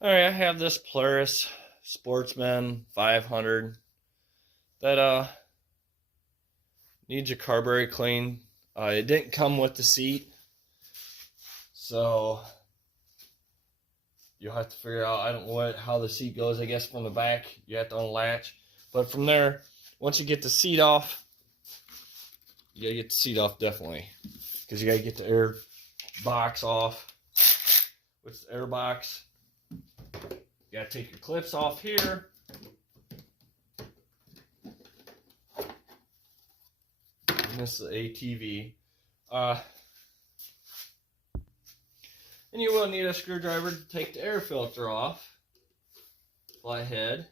Alright, I have this Polaris Sportsman 500 that needs your carburetor clean. It didn't come with the seat, so you'll have to figure out, I don't know how the seat goes. I guess from the back you have to unlatch, but from there, once you get the seat off, you gotta get the seat off definitely, because you gotta get the air box off. With the air box, you gotta take your clips off here. And this is the ATV. And you will need a screwdriver to take the air filter off. Flathead.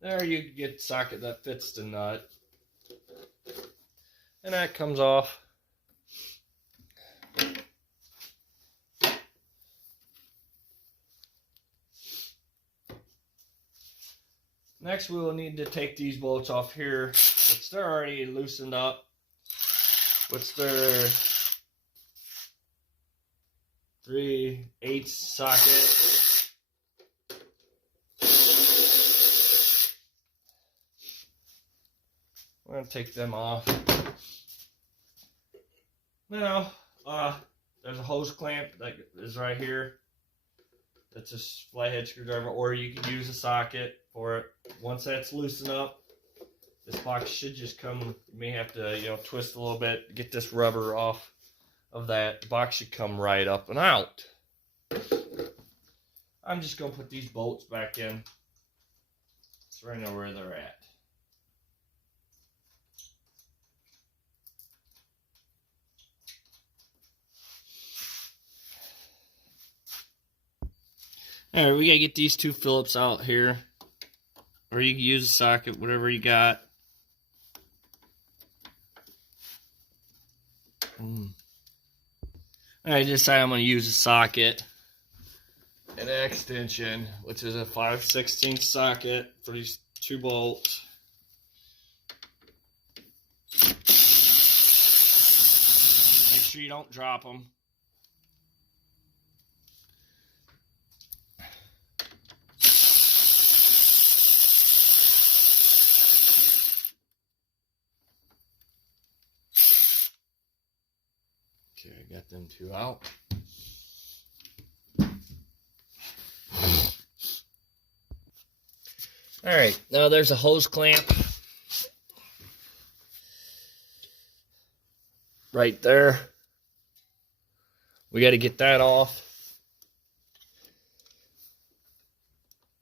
There you get the socket that fits the nut. And that comes off. Next, we will need to take these bolts off here, which they're already loosened up, which they're 3/8 socket. We're going to take them off. Now, there's a hose clamp that is right here. That's a flathead screwdriver, or you can use a socket for it. Once that's loosened up, this box should just come. You may have to, twist a little bit to get this rubber off of that. The box should come right up and out. I'm just gonna put these bolts back in, so I know where they're at. Alright, we gotta get these two Phillips out here. Or you can use a socket, whatever you got. I decided I'm gonna use a socket and an extension, which is a 5/16 socket for these two bolts. Make sure you don't drop them. Okay, I got them two out. Alright, now there's a hose clamp right there. We got to get that off.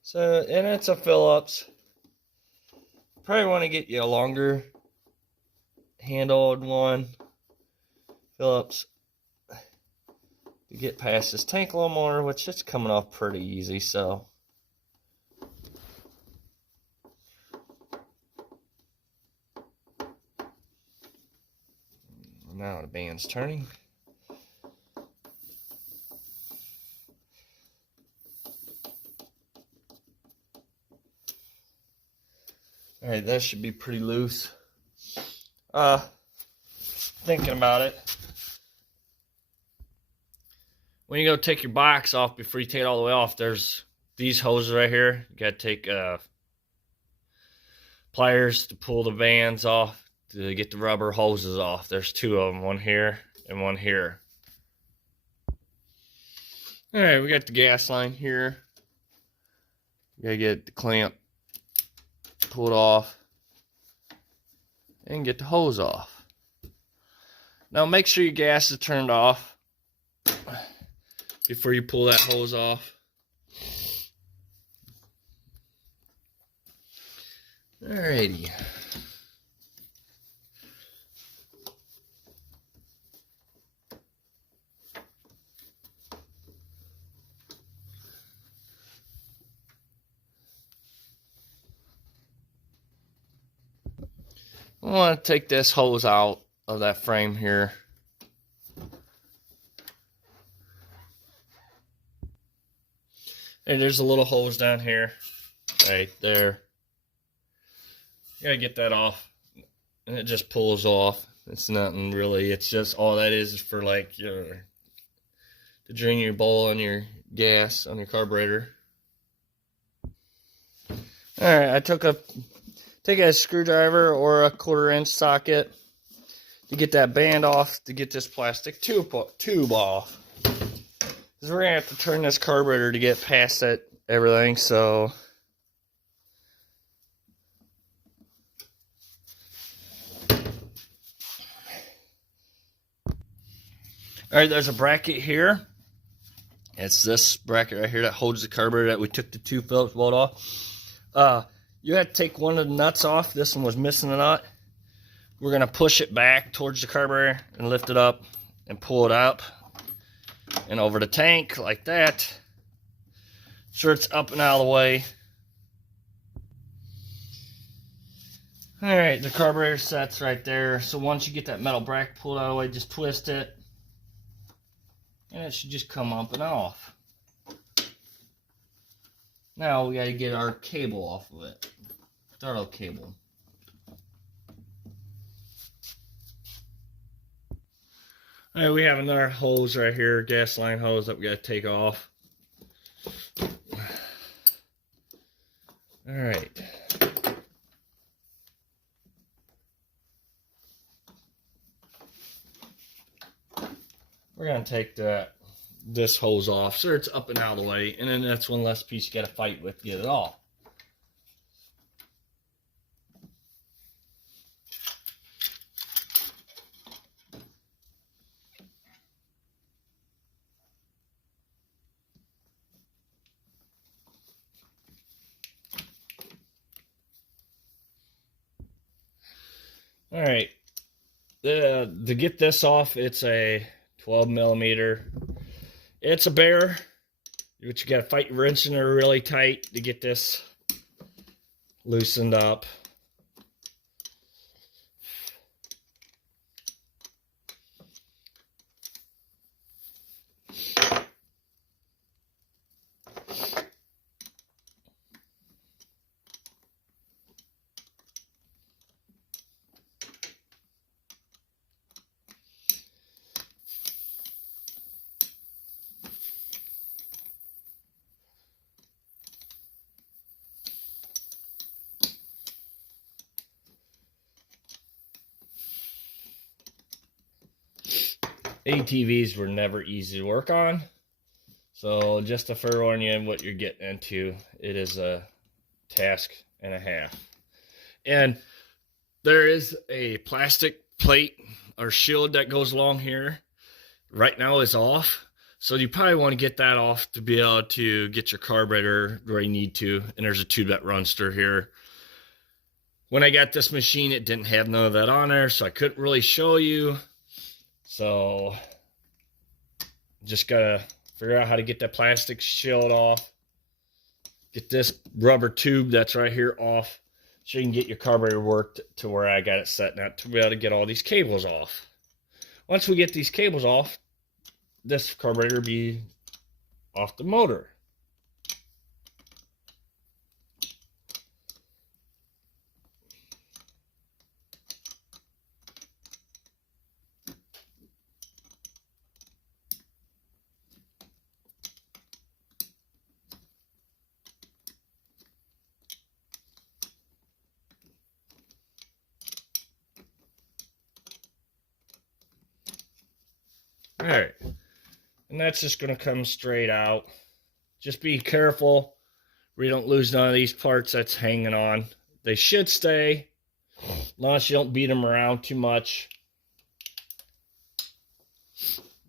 So, and it's a Phillips. Probably want to get you a longer handled one. Phillips, to get past this tank a little more, which it's coming off pretty easy, so. Now the band's turning. Alright, that should be pretty loose. Thinking about it. When you go take your box off, before you take it all the way off, there's these hoses right here. You gotta take pliers to pull the bands off to get the rubber hoses off. There's two of them, one here and one here. Alright, we got the gas line here. You gotta get the clamp pulled off and get the hose off. Now make sure your gas is turned off before you pull that hose off. Alrighty. I want to take this hose out of that frame here. And there's a little hose down here, right there. You gotta get that off, and it just pulls off. It's nothing really. It's just all that is for like your to drain your bowl on your gas on your carburetor. All right, I take a screwdriver or a 1/4-inch socket to get that band off, to get this plastic tube off. Because we're gonna have to turn this carburetor to get past that everything. So. All right, there's a bracket here. It's this bracket right here that holds the carburetor that we took the 2 Phillips bolt off. You have to take one of the nuts off. This one was missing a nut. We're going to push it back towards the carburetor and lift it up and pull it up and over the tank like that. Sure it's up and out of the way. All right, the carburetor sets right there. So once you get that metal bracket pulled out of the way, just twist it. And it should just come up and off. Now we got to get our cable off of it. Throttle cable. All right, we have another hose right here, gas line hose that we got to take off. All right. We're going to take this hose off so it's up and out of the way, and then that's one less piece you got to fight with to get it off. All right, to get this off, it's a 12mm. It's a bear, but you got to fight wrenching her really tight to get this loosened up. ATVs were never easy to work on, so just to forewarn you what you're getting into, it is a task and a half. And there is a plastic plate or shield that goes along here. Right now is off, so you probably want to get that off to be able to get your carburetor where you need to. And there's a tube that runs through here. When I got this machine, it didn't have none of that on there, so I couldn't really show you. So just gotta figure out how to get that plastic shield off. Get this rubber tube that's right here off so you can get your carburetor worked to where I got it set now to be able to get all these cables off. Once we get these cables off, this carburetor will be off the motor. All right, and that's just going to come straight out. Just be careful where you don't lose none of these parts that's hanging on. They should stay, as long as you don't beat them around too much.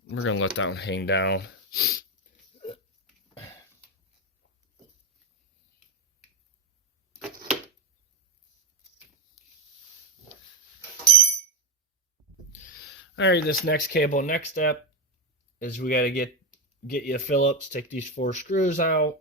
We're going to let that one hang down. All right, this next cable, next step is we got to get you a Phillips, take these 4 screws out.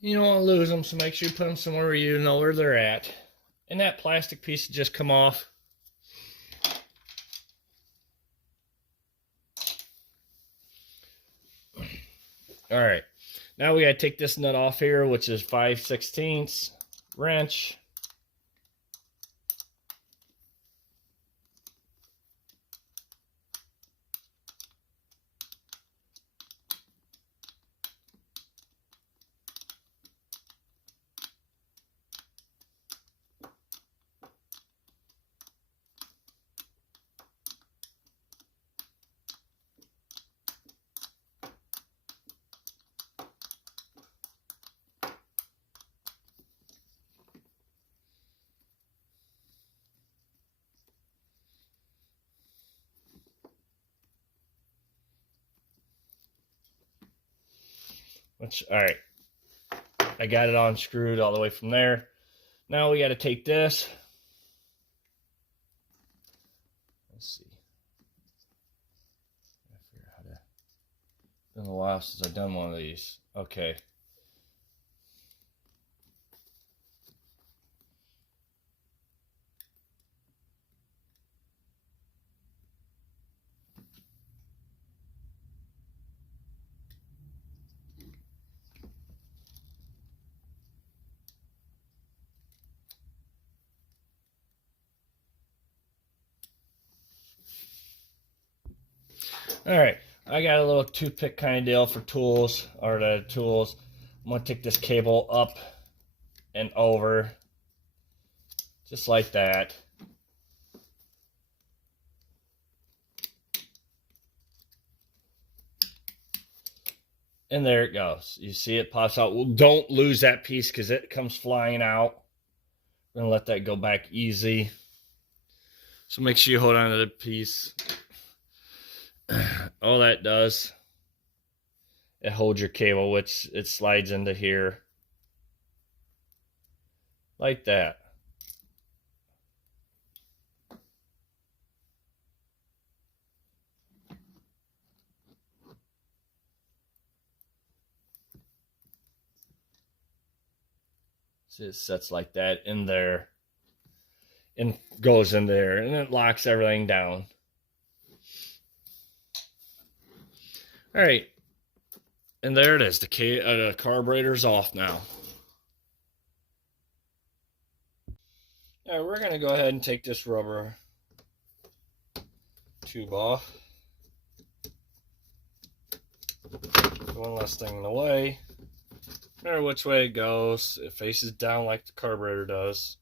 You don't want to lose them, so make sure you put them somewhere where you know where they're at. And that plastic piece will just come off. All right, now we got to take this nut off here, which is 5/16 wrench. All right, I got it unscrewed all the way from there. Now we got to take this. Let's see. I figure out how to. It's been a while since I've done one of these. Okay. All right, I got a little toothpick kind of deal for tools, or the tools. I'm gonna take this cable up and over, just like that. And there it goes. You see it pops out. Well, don't lose that piece because it comes flying out. I'm gonna let that go back easy. So make sure you hold on to the piece. All that does, it holds your cable, which it slides into here like that. So it sets like that in there and goes in there, and it locks everything down. All right, and there it is. The carburetor's off now. All right, we're gonna go ahead and take this rubber tube off. One less thing in the way. No matter which way it goes, it faces down like the carburetor does.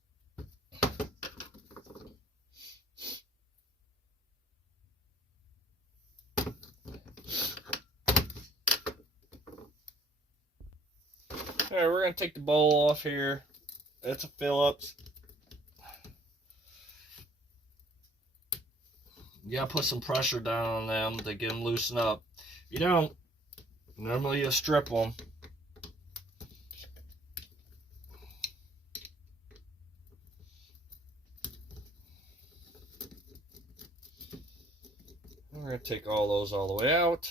Alright, we're going to take the bowl off here. It's a Phillips. You got to put some pressure down on them to get them loosened up. If you don't, normally you'll strip them. We're going to take all those all the way out.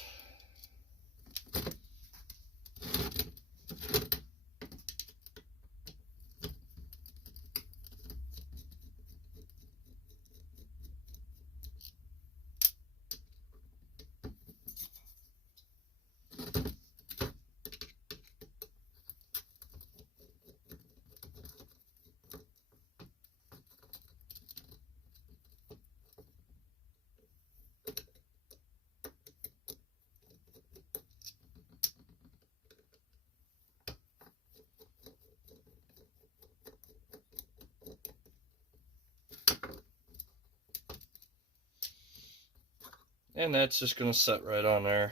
And that's just going to set right on there.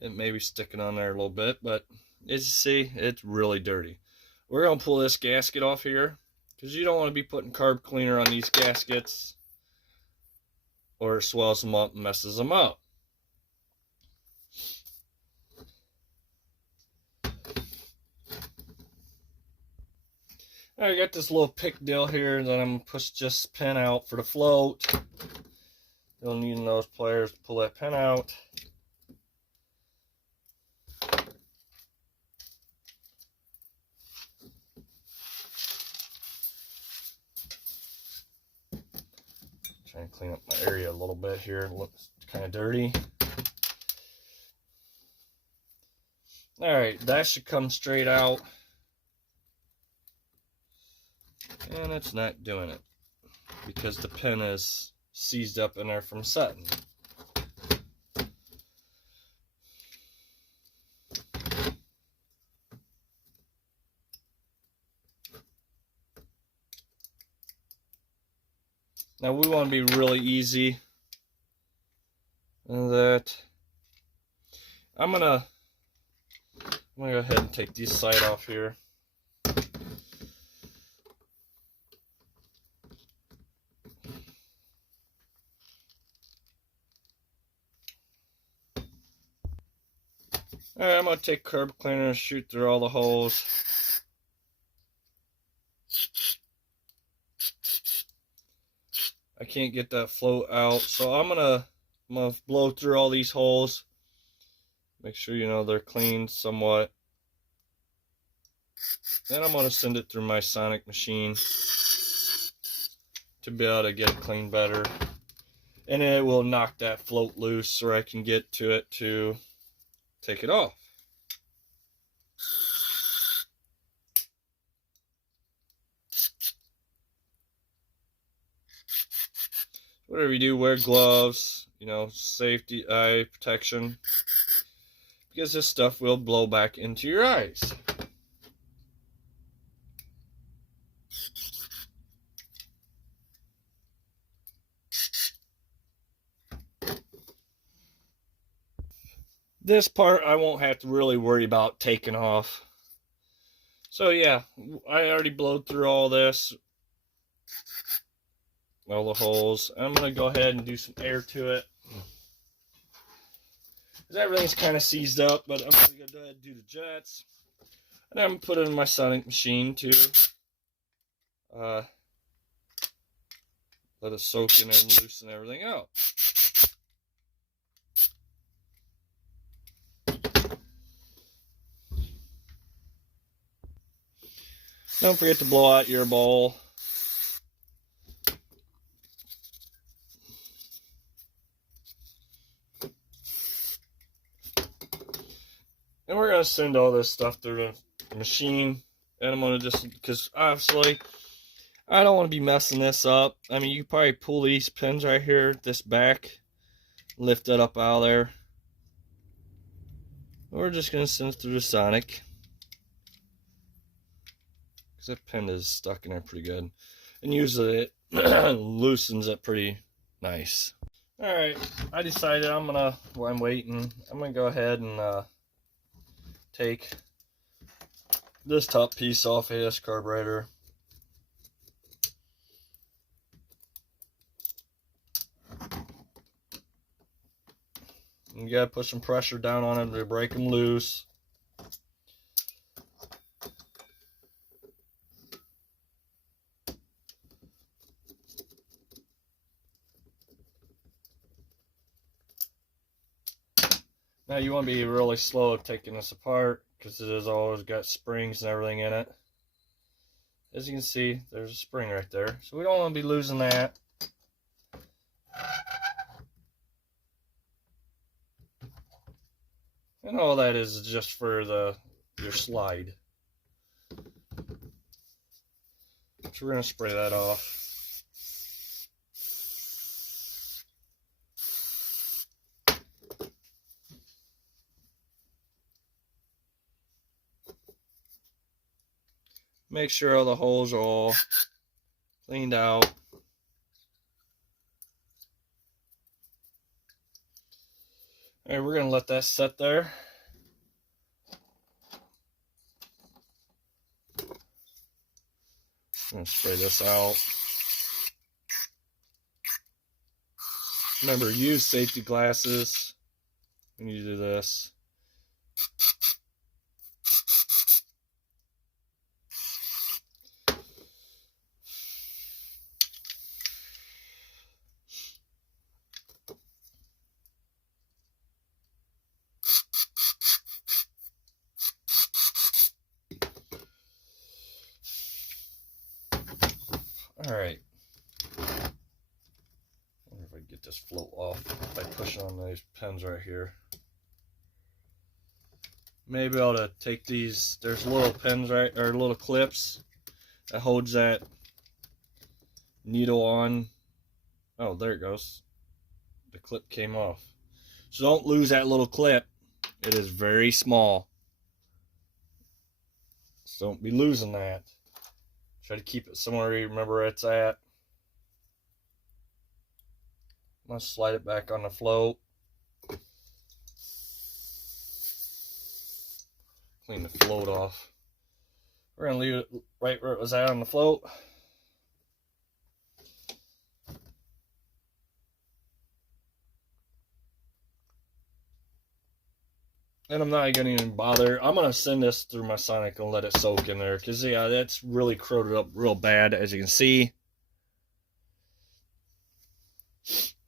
It may be sticking on there a little bit, but as you see, it's really dirty. We're going to pull this gasket off here because you don't want to be putting carb cleaner on these gaskets, or it swells them up and messes them up. I got this little pick deal here that I'm going to push just pin out for the float. You'll need those pliers to pull that pin out. clean up my area a little bit here. It looks kind of dirty. Alright, that should come straight out. And it's not doing it because the pin is seized up in there from setting. Now we want to be really easy in that. I'm gonna go ahead and take this side off here. Alright, I'm going to take curb cleaner and shoot through all the holes. I can't get that float out, so I'm gonna blow through all these holes. Make sure, you know, they're clean somewhat. Then I'm going to send it through my sonic machine to be able to get it cleaned better. And it will knock that float loose so I can get to it to take it off. Whatever you do, wear gloves, you know, safety, eye protection, because this stuff will blow back into your eyes. This part I won't have to really worry about taking off. So yeah, I already blowed through all this, all the holes. I'm going to go ahead and do some air to it. Everything's kind of seized up, but I'm going to go ahead and do the jets. And I'm going to put it in my sonic machine to let it soak in and loosen everything out. Don't forget to blow out your bowl. And we're going to send all this stuff through the machine. And I'm going to just, because obviously I don't want to be messing this up. I mean, you probably pull these pins right here, this back, lift it up out of there. We're just going to send it through the sonic, because that pin is stuck in there pretty good. And usually it loosens it pretty nice. Alright, I decided while I'm waiting, I'm going to go ahead and take this top piece off of this carburetor. You gotta put some pressure down on them to break them loose. Now you want to be really slow at taking this apart, because it has always got springs and everything in it. As you can see, there's a spring right there, so we don't want to be losing that. And all that is just for your slide. So we're going to spray that off. Make sure all the holes are all cleaned out. Alright, we're going to let that set there. I'm going to spray this out. Remember, use safety glasses when you do this. Alright, just float off by pushing on these pins right here. Maybe I ought to take these, there's little pins right, or little clips that holds that needle on. Oh, there it goes. The clip came off. So don't lose that little clip. It is very small. So don't be losing that. Try to keep it somewhere you remember where it's at. I'm going to slide it back on the float. Clean the float off. We're going to leave it right where it was at on the float. And I'm not going to even bother. I'm going to send this through my Sonic and let it soak in there. Because, yeah, that's really corroded up real bad, as you can see.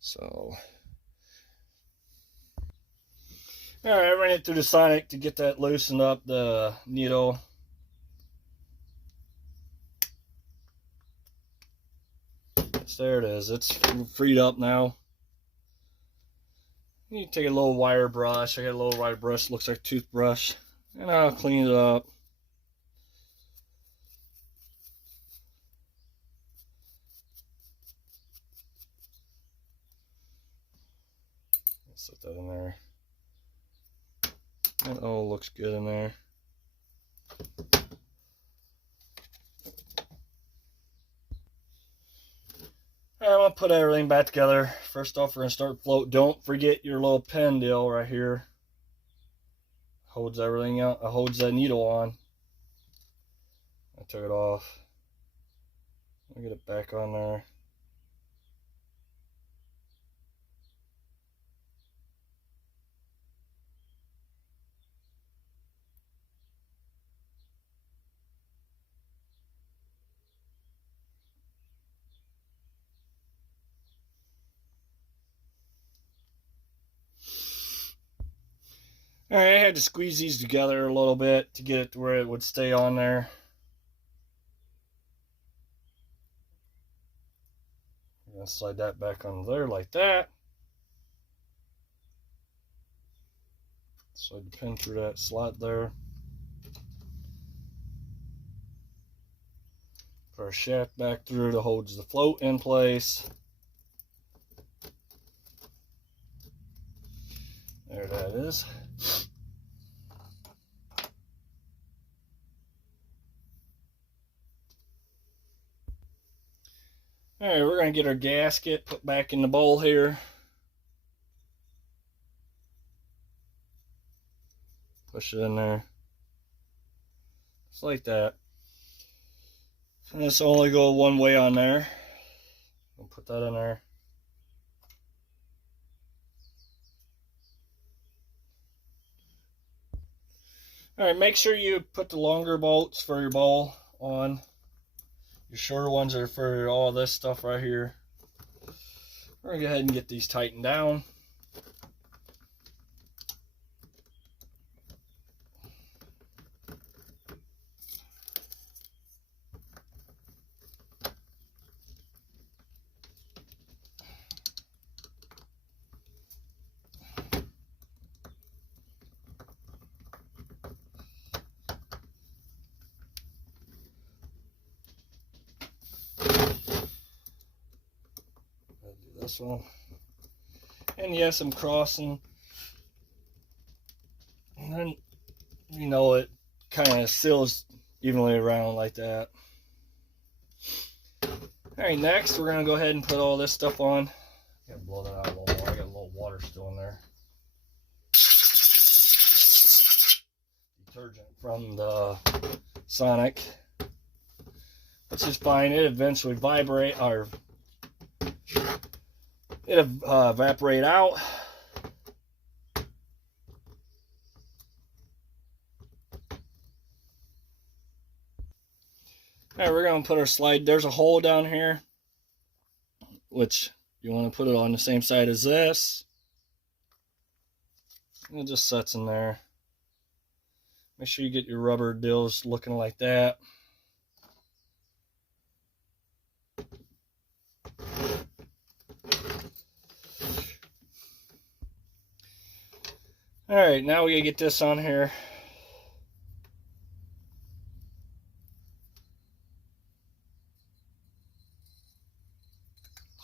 So, alright, I ran it through the Sonic to get that loosened up, the needle. So there it is. It's freed up now. You take a little wire brush. I got a little wire brush, looks like a toothbrush, and I'll clean it up. Set that in there. And oh, looks good in there. Alright, I'm going to put everything back together. First off, we're going to start float. Don't forget your little pin deal right here. Holds everything out. Holds that needle on. I took it off. I'll get it back on there. Alright, I had to squeeze these together a little bit to get it to where it would stay on there. I'm going to slide that back on there like that. Slide the pin through that slot there. Put our shaft back through that holds the float in place. There that is. Alright, we're going to get our gasket put back in the bowl here. Push it in there. Just like that. And this will only go one way on there. We'll put that in there. Alright, make sure you put the longer bolts for your bowl on. Your shorter ones are for all this stuff right here. We're going to go ahead and get these tightened down. This one, and yes, I'm crossing, and then you know it kind of seals evenly around like that. Alright, next we're gonna go ahead and put all this stuff on. Gotta blow that out a little more. I got a little water still in there. Detergent from the Sonic, which is fine. It eventually vibrate or it'll evaporate out. Alright, we're going to put our slide. There's a hole down here, which you want to put it on the same side as this. And it just sets in there. Make sure you get your rubber deals looking like that. All right, now we gotta get this on here.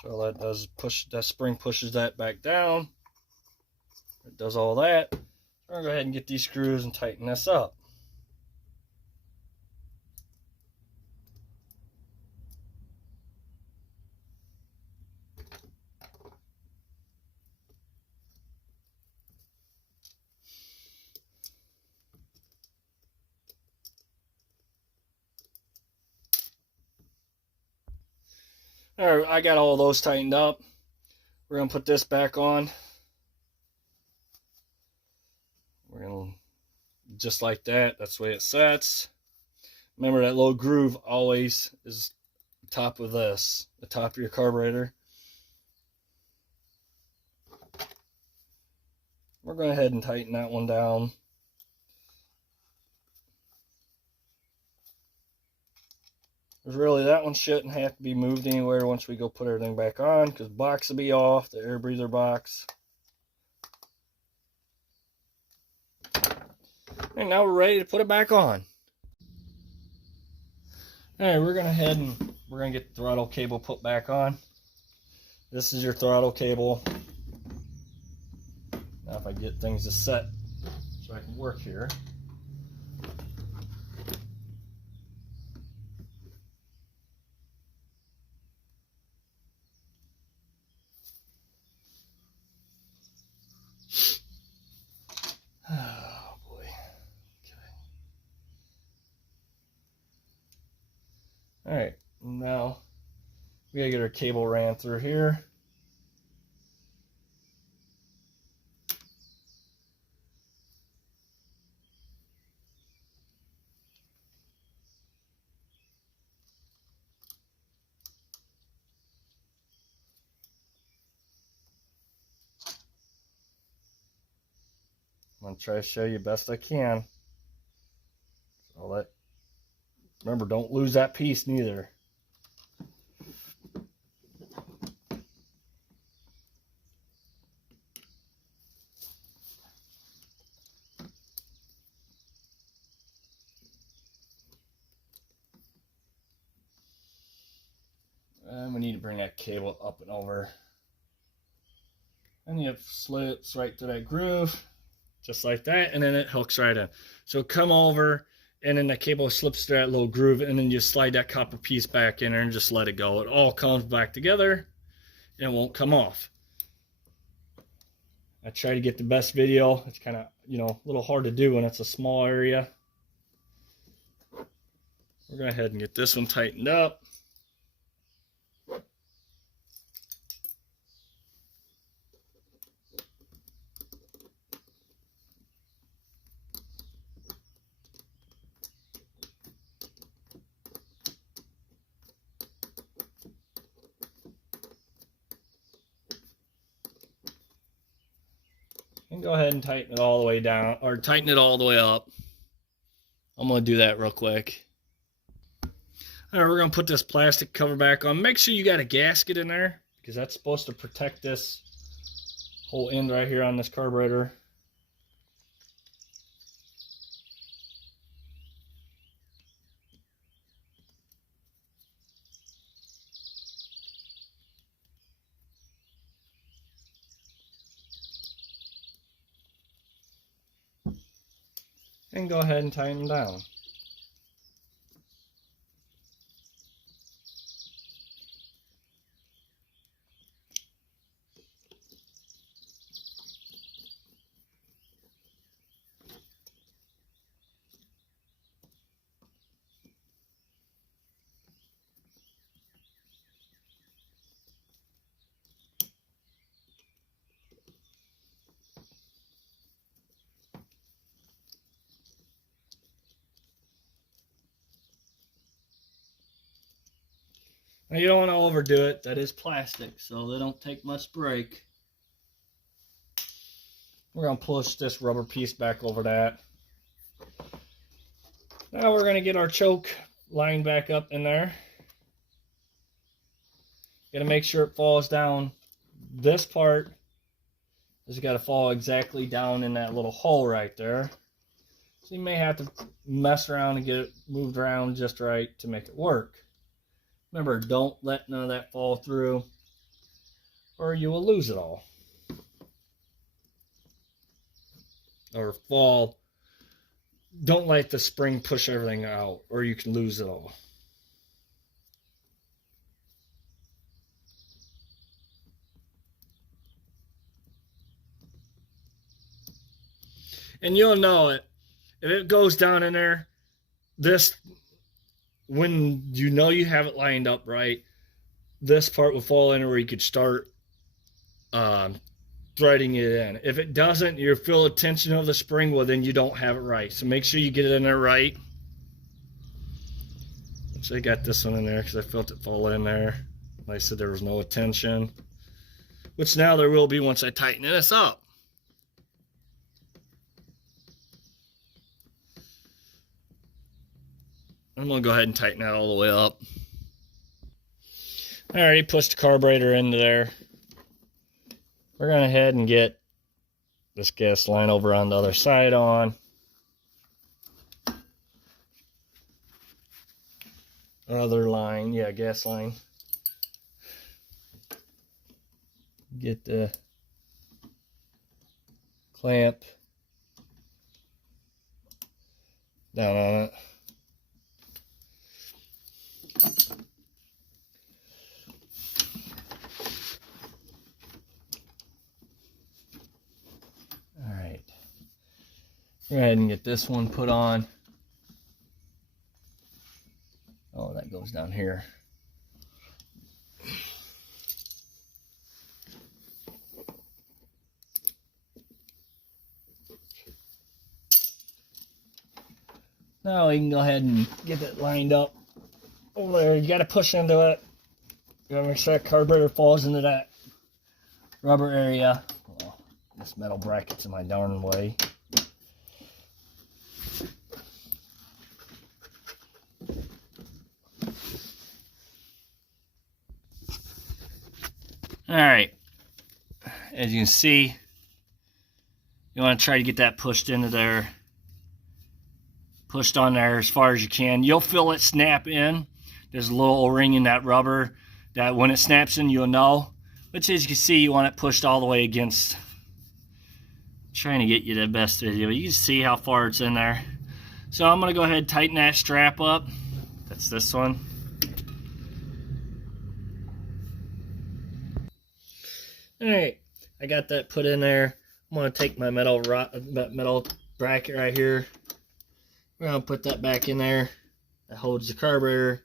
So all that does is push, that spring pushes that back down. It does all that. We're gonna go ahead and get these screws and tighten this up. All right, I got all those tightened up. We're gonna put this back on. We're gonna, just like that, that's the way it sets. Remember that little groove always is the top of this, the top of your carburetor. We're going to go ahead and tighten that one down. Really, that one shouldn't have to be moved anywhere once we go put everything back on, because the box will be off, the air breather box. And now we're ready to put it back on. Alright, we're going to head and we're going to get the throttle cable put back on. This is your throttle cable. Now if I get things to set so I can work here. Oh boy. Okay. Alright, now we gotta get our cable ran through here. I'm going to try to show you best I can. So remember, don't lose that piece neither. And we need to bring that cable up and over. And it slips right to that groove, just like that, and then it hooks right in. So come over, and then the cable slips to that little groove, and then you slide that copper piece back in there and just let it go. It all comes back together, and it won't come off. I try to get the best video. It's kind of, a little hard to do when it's a small area. We're going to go ahead and get this one tightened up. And go ahead and tighten it all the way down, or tighten it all the way up. I'm going to do that real quick. All right, we're going to put this plastic cover back on. Make sure you got a gasket in there, because that's supposed to protect this whole end right here on this carburetor. And go ahead and tighten them down. Now you don't want to overdo it. That is plastic, so they don't take much to break. We're going to push this rubber piece back over that. Now we're going to get our choke line back up in there. Got to make sure it falls down this part It's got to fall exactly down in that little hole right there. So you may have to mess around and get it moved around just right to make it work. Remember, don't let none of that fall through, or you will lose it all. Or fall. Don't let the spring push everything out, or you can lose it all. And you'll know it. If it goes down in there, when you know you have it lined up right, this part will fall in where you could start threading it in. If it doesn't, you feel the tension of the spring, well, then you don't have it right. So make sure you get it in there right. So I got this one in there because I felt it fall in there. Like I said, there was no tension, which now there will be once I tighten this up. I'm going to go ahead and tighten that all the way up. I already pushed the carburetor into there. We're going to head and get this gas line over on the other side on. Other line, yeah, gas line. Get the clamp down on it. All right. Go ahead and get this one put on. Oh, that goes down here. Now we can go ahead and get it lined up over there. You got to push into it. You got to make sure that carburetor falls into that rubber area. Well, this metal bracket's in my darn way. All right. As you can see, you want to try to get that pushed into there. Pushed on there as far as you can. You'll feel it snap in. There's a little O-ring in that rubber that when it snaps in, you'll know. Which, as you can see, you want it pushed all the way against. I'm trying to get you the best video. You can see how far it's in there. So I'm going to go ahead and tighten that strap up. That's this one. Alright, I got that put in there. I'm going to take my metal bracket right here. We're going to put that back in there. That holds the carburetor.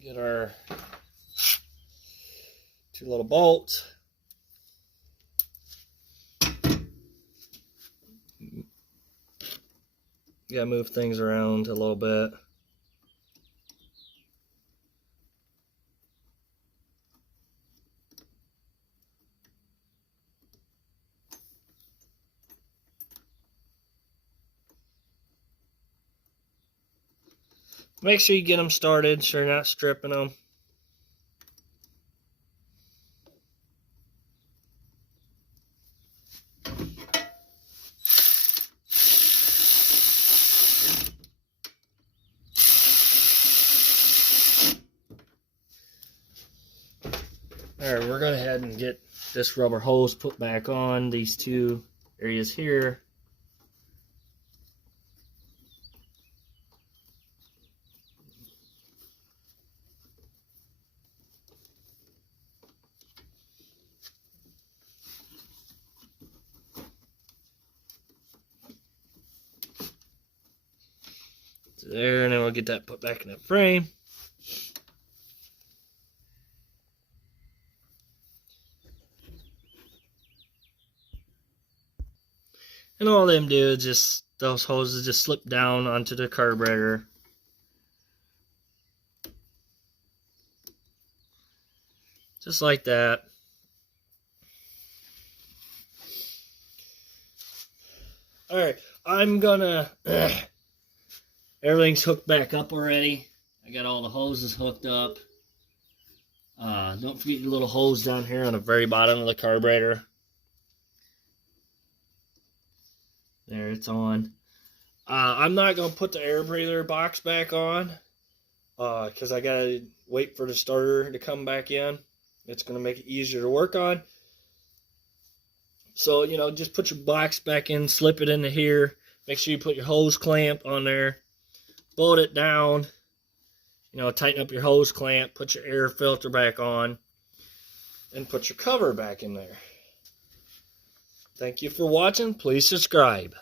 Get our two little bolts. Gotta move things around a little bit. Make sure you get them started so you're not stripping them. Alright, we're going to head and get this rubber hose put back on these two areas here. There, and then we'll get that put back in the frame. And all them do is just, those hoses just slip down onto the carburetor. Just like that. Alright, I'm gonna... Everything's hooked back up already. I got all the hoses hooked up. Don't forget your little hose down here on the very bottom of the carburetor. There, it's on. I'm not going to put the air breather box back on because I got to wait for the starter to come back in. It's going to make it easier to work on. So, you know, just put your box back in, slip it into here. Make sure you put your hose clamp on there. Bolt it down. You know, tighten up your hose clamp. Put your air filter back on. And put your cover back in there. Thank you for watching. Please subscribe.